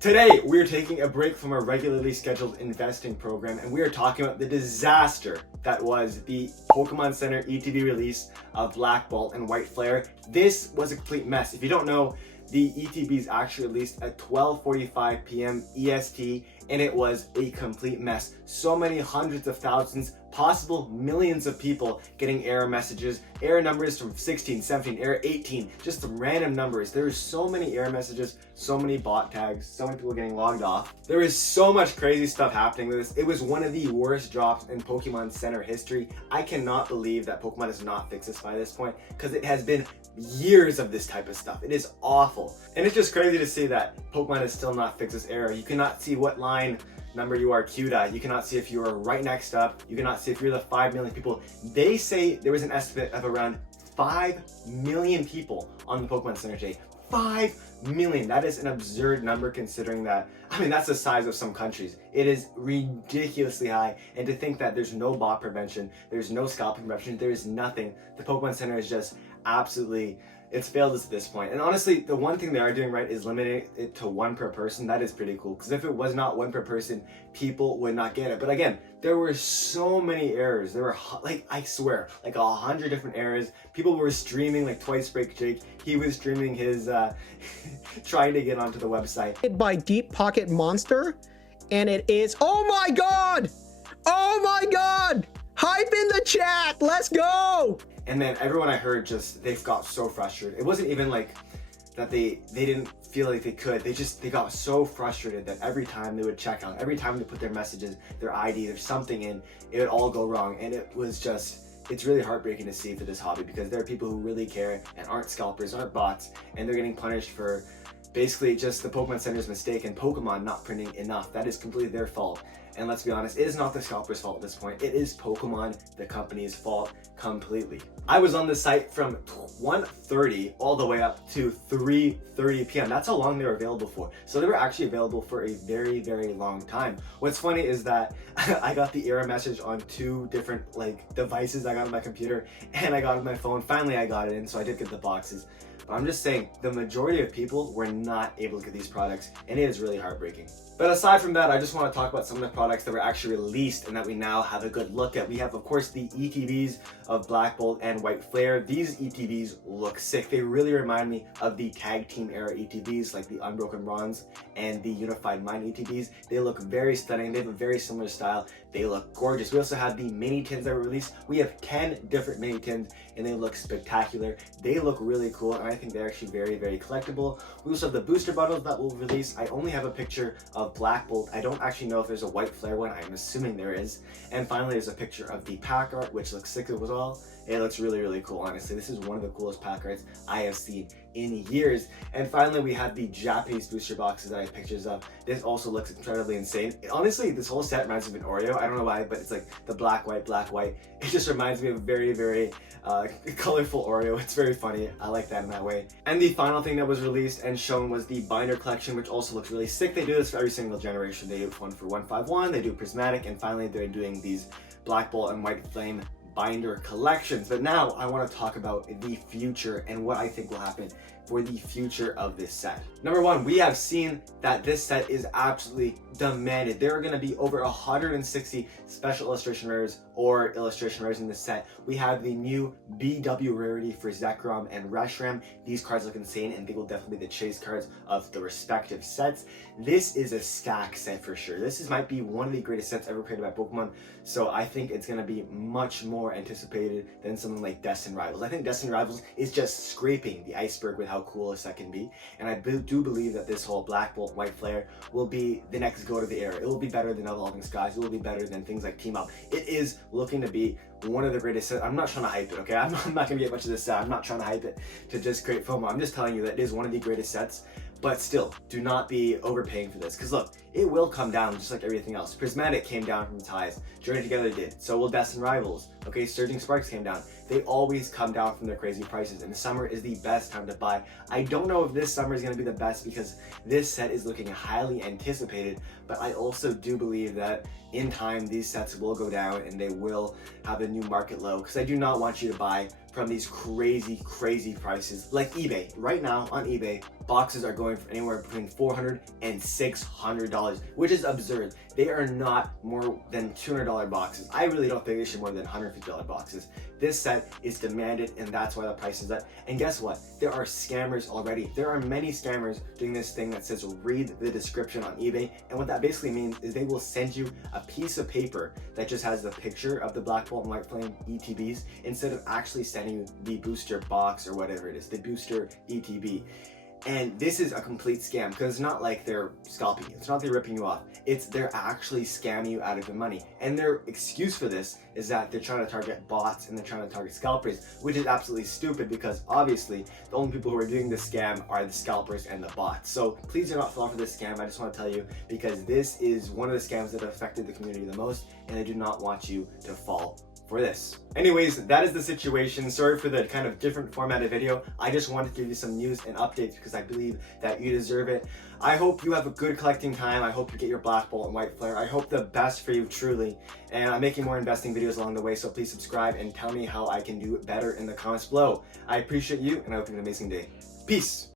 Today, we're taking a break from our regularly scheduled investing program and we are talking about the disaster that was the Pokemon Center ETB release of Black Bolt and White Flare. This was a complete mess. If you don't know, the ETBs actually released at 12:45 p.m. EST and it was a complete mess. So many hundreds of thousands, possible millions of people getting error messages, error numbers from 16, 17, error 18, just some random numbers. There are so many error messages, so many bot tags, so many people getting logged off. There is so much crazy stuff happening with this. It was one of the worst drops in Pokemon Center history. I cannot believe that Pokemon has not fixed this by this point because it has been years of this type of stuff. It is awful. And it's just crazy to see that Pokemon has still not fixed this error. You cannot see what line number you are queued at. You cannot see if you are right next up. You cannot see if you're the 5 million people. They say there was an estimate of around 5 million people on the Pokemon Center today. 5 million. That is an absurd number considering that, I mean, that's the size of some countries. It is ridiculously high. And to think that there's no bot prevention, there's no scalping prevention, there is nothing. The Pokemon Center is just absolutely, it's failed us at this point. And honestly, the one thing they are doing right is limiting it to 1 per person. That is pretty cool, because if it was not 1 per person, people would not get it. But again, there were so many errors. There were, like, I swear, like 100 different errors. People were streaming, like Twice Break Jake. He was streaming his, trying to get onto the website. By Deep Pocket Monster, and it is, oh my god! Oh my god! Hype in the chat, let's go! And then everyone I heard just, they got so frustrated. It wasn't even like that they didn't feel like they could. They got so frustrated that every time they would check out, every time they put their messages, their ID, there's something in, it would all go wrong. And it was just, it's really heartbreaking to see for this hobby because there are people who really care and aren't scalpers, aren't bots, and they're getting punished for basically just the Pokemon Center's mistake and Pokemon not printing enough. That is completely their fault. And let's be honest, it is not the scalper's fault at this point. It is Pokemon, the company's fault, completely. I was on the site from 1:30 all the way up to 3:30 p.m. That's how long they were available for. So they were actually available for a very, very long time. What's funny is that I got the error message on 2 different devices. I got on my computer and I got on my phone. Finally, I got it in, so I did get the boxes. But I'm just saying, the majority of people were not able to get these products, and it is really heartbreaking. But aside from that, I just want to talk about some of the products that were actually released and that we now have a good look at. We have, of course, the ETBs of Black Bolt and White Flare. These ETBs look sick. They really remind me of the Tag Team era ETBs, like the Unbroken Bronze and the Unified Mind ETBs. They look very stunning. They have a very similar style. They look gorgeous. We also have the mini tins that were released. We have 10 different mini tins, and they look spectacular. They look really cool, and I think they're actually very, very collectible. We also have the booster bundles that will release. I only have a picture of Black Bolt. I don't actually know if there's a White Flare one. I'm assuming there is. And finally, there's a picture of the pack art, which looks sick as well. It looks really, really cool, honestly. This is one of the coolest pack arts I have seen in years. And finally, we have the Japanese booster boxes that I have pictures of. This also looks incredibly insane. Honestly, this whole set reminds me of an Oreo. I don't know why, but it's like the black, white, black, white. It just reminds me of a very, very colorful Oreo. It's very funny. I like that in that way. And the final thing that was released and shown was the binder collection, which also looks really sick. They do this for every single generation. They do one for 151, they do Prismatic, and finally they're doing these Black Bolt and White Flame binder collections. But now I want to talk about the future and what I think will happen for the future of this set. Number 1, we have seen that this set is absolutely demanded. There are going to be over 160 special illustration rares or illustration rares in this set. We have the new BW rarity for Zekrom and Reshiram. These cards look insane, and they will definitely be the chase cards of the respective sets. This is a stack set for sure. This might be one of the greatest sets ever created by Pokemon, so I think it's going to be much more anticipated than something like Destined Rivals. I think Destined Rivals is just scraping the iceberg with how cool a set can be, and I do believe that this whole Black Bolt, White Flare will be the next go to the era. It will be better than Evolving Skies. It will be better than things like Team Up. It is looking to be one of the greatest sets. I'm not trying to hype it, okay? I'm not going to get much of this set. I'm not trying to hype it to just create FOMO. I'm just telling you that it is one of the greatest sets. But still, do not be overpaying for this, because look, it will come down just like everything else. Prismatic came down from its highs, Journey Together did, so will Destined Rivals. Okay, Surging Sparks came down. They always come down from their crazy prices, and summer is the best time to buy. I don't know if this summer is going to be the best because this set is looking highly anticipated, but I also do believe that in time these sets will go down and they will have a new market low, because I do not want you to buy from these crazy prices like eBay. Right now on eBay, boxes are going for anywhere between $400 and $600, which is absurd. They are not more than $200 boxes. I really don't think they should be more than $150 boxes. This set is demanded, and that's why the price is up. And guess what? There are scammers already. There are many scammers doing this thing that says read the description on eBay, and what that basically means is they will send you a piece of paper that just has the picture of the Black Bolt and White Flame ETBs instead of actually sending you the booster box or whatever it is, the booster ETB. And this is a complete scam, because it's not like they're scalping you. It's not they're ripping you off. It's they're actually scamming you out of your money. And their excuse for this is that they're trying to target bots and they're trying to target scalpers, which is absolutely stupid, because obviously the only people who are doing this scam are the scalpers and the bots. So please do not fall for this scam. I just want to tell you, because this is one of the scams that affected the community the most, and I do not want you to fall for this. Anyways, that is the situation. Sorry for the kind of different formatted video. I just wanted to give you some news and updates because I believe that you deserve it. I hope you have a good collecting time. I hope you get your Black Bolt and White Flare. I hope the best for you, truly. And I'm making more investing videos along the way, so please subscribe and tell me how I can do better in the comments below. I appreciate you, and I hope you have an amazing day. Peace.